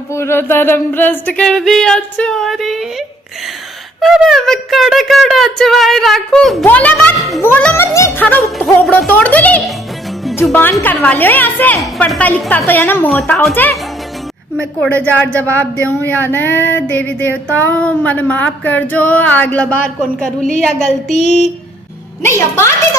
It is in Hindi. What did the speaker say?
पूरा धर्म भ्रष्ट कर दिया चोरी। अरे मैं कड़े कड़े अचवाई राखू। बोलो मत नहीं थारो थोबड़ो तोड़ दूली। जुबान करवा लियो यहाँ से, पढ़ता लिखता तो या ना मोता हो जाए। मैं कोड़े जार जवाब दूं या न देवी देवताओं मन माफ कर जो, अगला बार कौन करूली या गलती नहीं अब बात ही